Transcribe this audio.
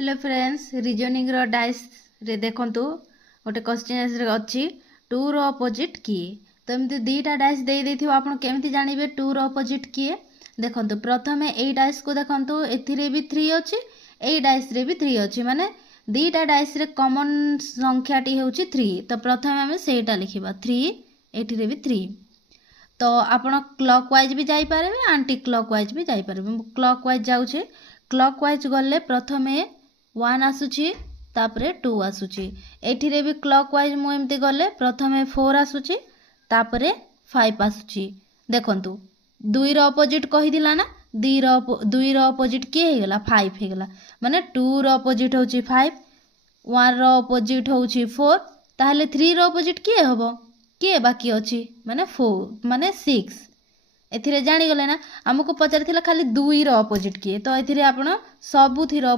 hello friends reasoning रो dice रे देखंतु गोटे क्वेश्चन रे अछि 2 रो अपोजिट किए तो एमती दीटा डाइस दे देथिबो आपण केमती जानिबे 2 रो अपोजिट किए देखंतु प्रथमे एई डाइस को देखंतु एथिरे भी 3 अछि एई डाइस रे भी 3 अछि माने दीटा डाइस रे कॉमन संख्याटी होछि 3 तो प्रथमे हम सेटा लिखिबा 3 एथिरे भी 3 तो आपण क्लॉकवाइज भी जाई पारबे एंटी क्लॉकवाइज भी जाई पारबे क्लॉकवाइज जाउछे क्लॉकवाइज गले प्रथमे 1 आसुची तापरे 2 आसुची एठिरे भी क्लॉकवाइज मु एमती गले प्रथमे 4 आसुची तापरे 5 आसुची देखंतु 2 रो अपोजिट कहि दिला ना 2 रो अपोजिट के हे गेला 5 हे गेला माने 2 रो अपोजिट होची 5 1 रो अपोजिट होची 4 ताहले 3 रो अपोजिट के हबो के बाकी अछि माने 4 माने 6 एथिरे जानी गले ना हमको पचार थिला खाली 2 रो अपोजिट किए तो एथिरे आपण सबु थी